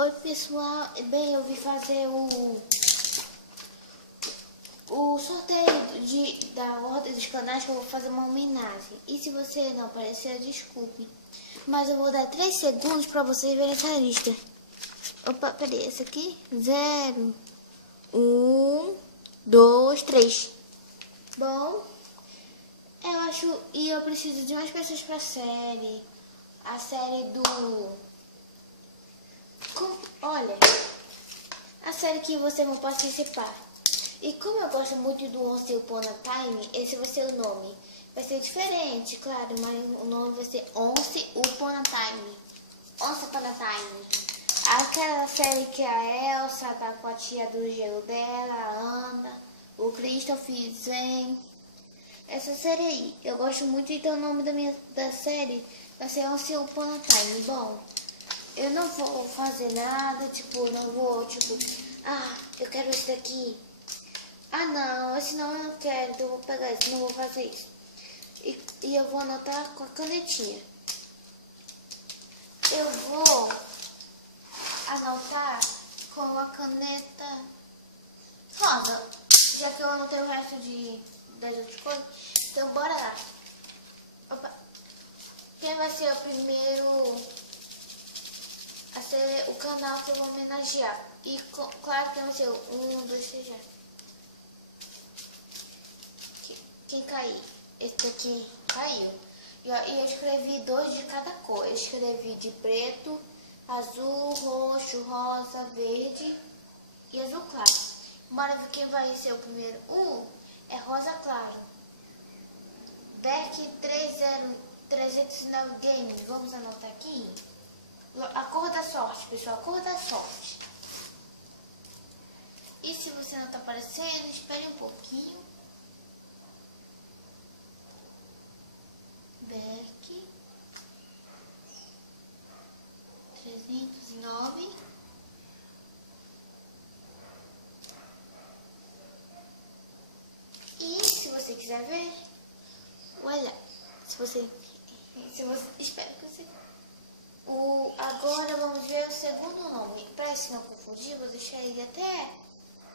Oi pessoal, bem, eu vim fazer o sorteio da ordem dos canais, que eu vou fazer uma homenagem. E se você não aparecer, desculpe. Mas eu vou dar 3 segundos para vocês verem essa lista. Opa, peraí, esse aqui? 0, 1, 2, 3. Bom, eu acho, e eu preciso de mais pessoas para a série do... Olha, a série que vocês vão participar. E como eu gosto muito do Once Upon a Time, esse vai ser o nome. Vai ser diferente, claro, mas o nome vai ser Once Upon a Time. Once Upon a Time. Aquela série que a Elsa tá com a tia do gelo dela, a Ana, o Christopher vem. Essa série aí, eu gosto muito, então o nome da série vai ser Once Upon a Time. Bom, eu não vou fazer nada, não vou, eu quero esse daqui. Ah, não, esse não eu não quero, então eu vou pegar esse, não vou fazer isso. E eu vou anotar com a canetinha. Eu vou anotar com a caneta rosa, já que eu anotei o resto das outras coisas. Então, bora lá. Opa. Quem vai ser o primeiro a ser o canal que eu vou homenagear? E claro que vai ser o 1, 2, 3 já. Quem cair? Esse daqui caiu. E eu escrevi 2 de cada cor. Eu escrevi de preto, azul, roxo, rosa, verde e azul claro. Bora ver quem vai ser o primeiro. É rosa claro. Beck 309 Games. Vamos anotar aqui. A cor da sorte, pessoal. A cor da sorte. E se você não está aparecendo, espere um pouquinho. Beck 309. E se você quiser ver, olha, espero que você... Agora vamos ver o segundo nome. Para se não confundir, vou deixar ele até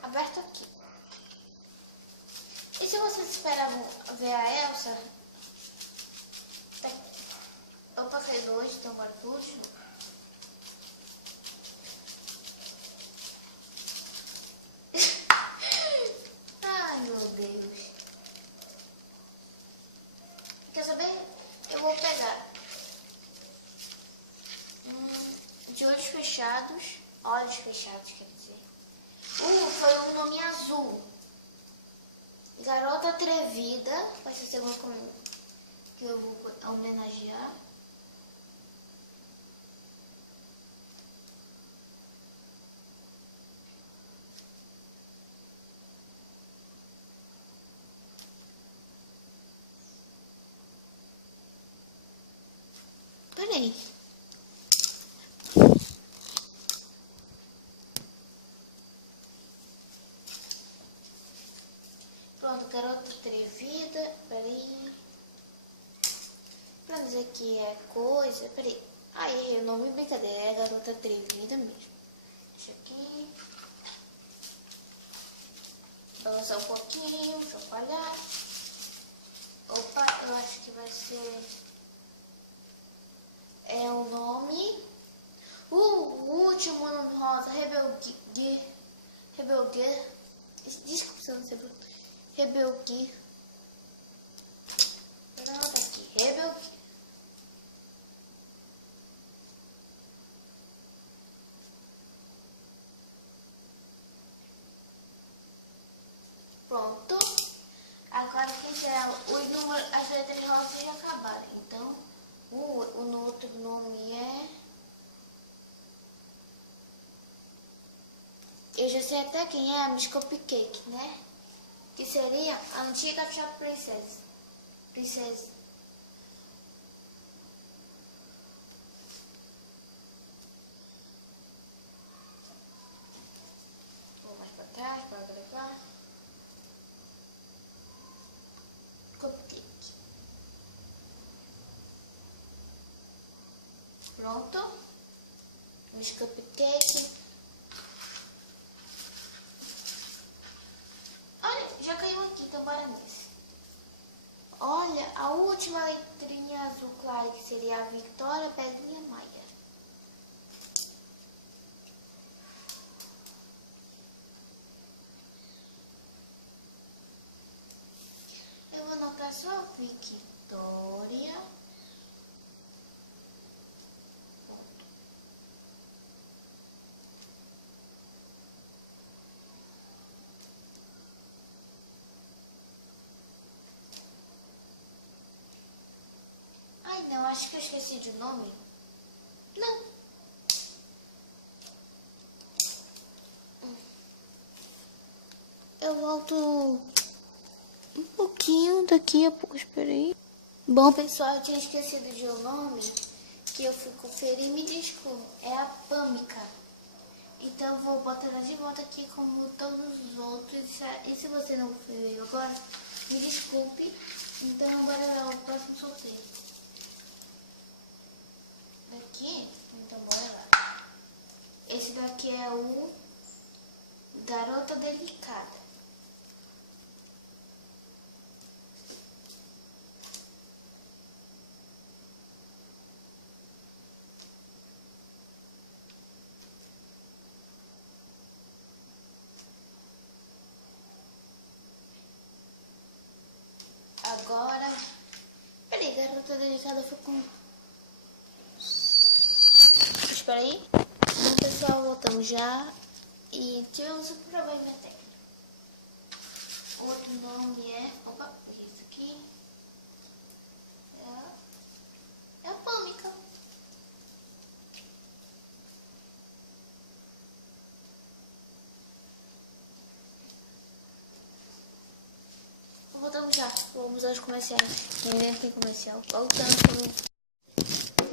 aberto aqui. E se vocês esperavam ver a Elsa... Opa, caiu 2, então agora tudo de novo. Ai, meu Deus. Quer saber? Eu vou pegar de olhos fechados, quer dizer. Foi um nome azul. Garota Atrevida, vai ser o segundo que eu vou homenagear. Peraí. Pronto, Garota Atrevida. Peraí. Pra dizer que é coisa. Peraí. Errei o nome, brincadeira. É Garota Atrevida mesmo. Deixa aqui. Balançar um pouquinho. Chacoalhar. Opa, eu acho que vai ser... É o nome... O último nome rosa, Rebelgue. Desculpa se eu não sei. Rebelgue. Pronto, aqui. Rebelgue. Pronto. Agora quem será? Os números, as letras rosas já acabaram. Então, o outro nome é... Eu já sei até quem é a Miss Cupcake, né? Que seria a antiga Tia Princess. Vou mais para trás para gravar. Cupcake. Pronto. Os cupcakes. Olha, já caiu aqui, então bora nesse. Olha, a última letrinha azul clara, que seria a Vitória Pedrinha Maia. Eu vou anotar só Victoria. Ai, não, acho que eu esqueci de nome. Não. Eu volto um pouquinho daqui a pouco, espera aí. Bom, pessoal, eu tinha esquecido de um nome que eu fui conferir, me desculpe. É a Pâmica. Então eu vou botar ela de volta aqui como todos os outros. E se você não veio agora, me desculpe. Então bora lá, o próximo sorteio. Daqui? Então bora lá. Esse daqui é o Garota Delicada. Agora... Peraí, Garota Delicada foi com... Espera aí. Então, pessoal, voltamos já. E tivemos um problema técnico. Outro nome é... Opa, isso aqui. É a Pâmica. Voltamos já. Vamos aos comerciais. Ninguém tem comercial. Voltamos.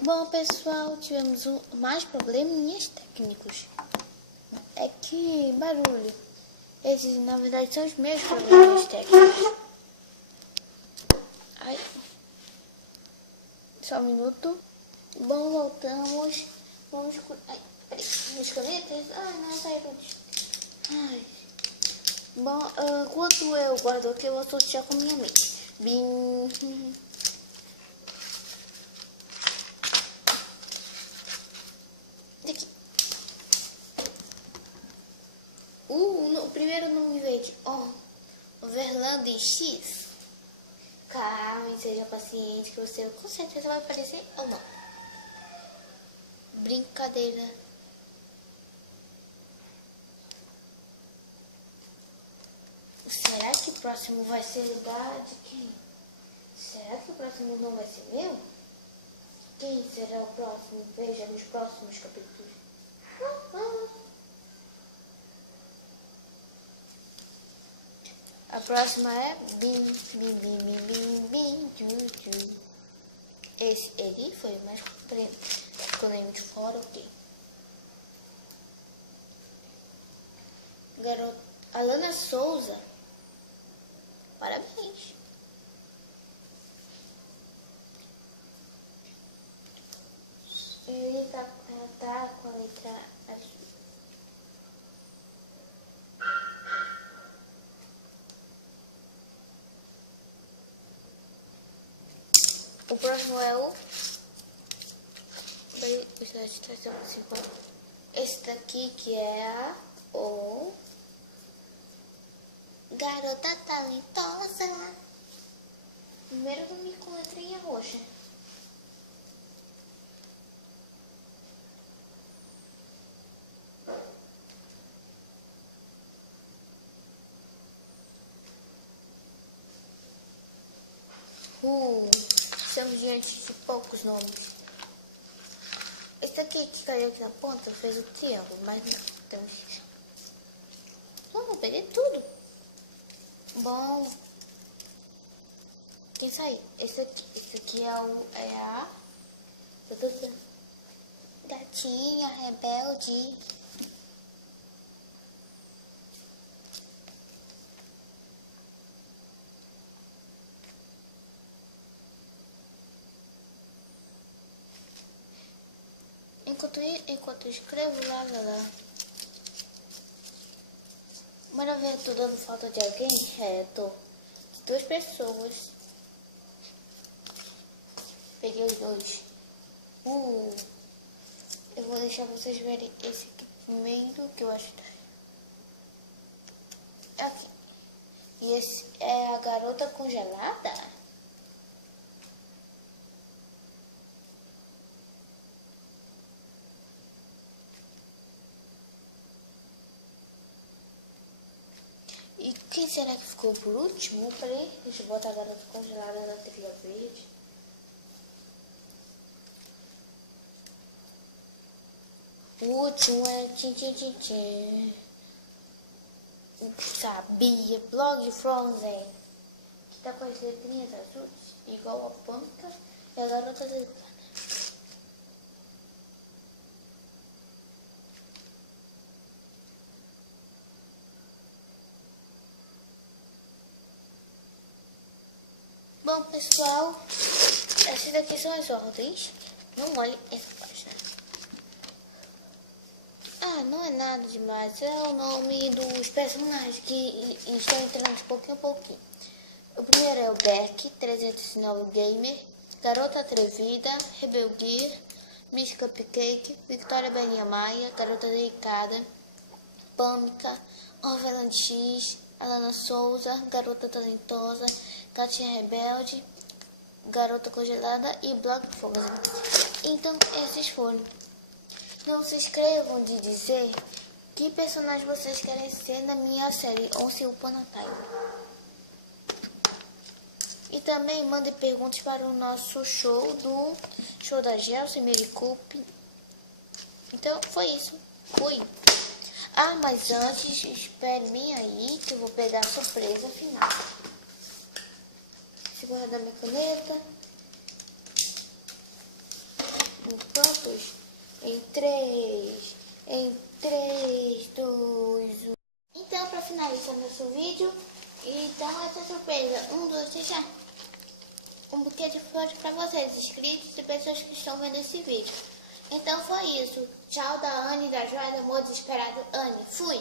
Bom, pessoal, tivemos mais probleminhas técnicos. É que barulho. Esses, na verdade, são os meus problemas técnicos. Ai. Só um minuto. Bom, voltamos. Vamos... Ai, peraí. Minhas canetas? Ai, não saíram. Ai. Bom, enquanto eu guardo aqui, eu vou sortear com minha amiga. Bim. Daqui. O primeiro nome veio de Verlande X. Calma e seja paciente, que você com certeza vai aparecer ou não. Brincadeira. Será que o próximo vai ser de quem? Será que o próximo não vai ser meu? Quem será o próximo? Veja nos próximos capítulos. A próxima é Bim, Bim, Bim, Bim, Bim, Bim, Ju, Ju. Ele foi o mais comprido. Ficou nem de fora, ok. Garota Alana Souza. Parabéns. Ela tá com a letra azul. O próximo é o... Esse daqui que é o... Garota Talentosa. Primeiro comigo com letrinha roxa. Estamos diante de poucos nomes. Esse aqui que caiu aqui na ponta fez o triângulo, mas não. Temos... Vamos peguei tudo. Bom... Quem saiu? Esse aqui é a... Gatinha rebelde. enquanto eu escrevo lá, galera. Maravilha, eu tô dando falta de alguém? É, tô. 2 pessoas. Peguei os 2. Eu vou deixar vocês verem esse aqui primeiro, que eu acho que tá aqui. E esse é a garota congelada? E quem será que ficou por último? Peraí, deixa eu botar a garota congelada na trilha verde. O último é tchim tchim tchim tchim. Sabia, blog Frozen. Que tá com as letrinhas azuis, igual a Pâmica e a garota americana. Bom, pessoal, essas daqui são as ordens. Não olhe essa página. Ah, não é nada demais. É o nome dos personagens que estão entrando de pouquinho a pouquinho. O primeiro é o Beck, 309 Gamer, Garota Atrevida, Rebel Gear, Miss Cupcake, Victoria Belinha Maia, Garota Delicada, Pâmica, Orveland X, Alana Souza, Garota Talentosa, Gatinha Rebelde, Garota Congelada e Blog Frozen. Então, esses foram. Não se escrevam de dizer que personagem vocês querem ser na minha série Once Upon a Time. E também mandem perguntas para o nosso show da Gelson Mary Coupe. Então, foi isso. Fui. Ah, mas antes, espere bem aí que eu vou pegar a surpresa final. Segura da minha caneta. Quantos? Em 3, 2, 1. Então, para finalizar nosso vídeo, então essa surpresa. 1, 2, 3, já. Um buquê de flores para vocês, inscritos e pessoas que estão vendo esse vídeo. Então foi isso. Tchau da Anne, da Joia do Amor Desesperado. Anne, fui!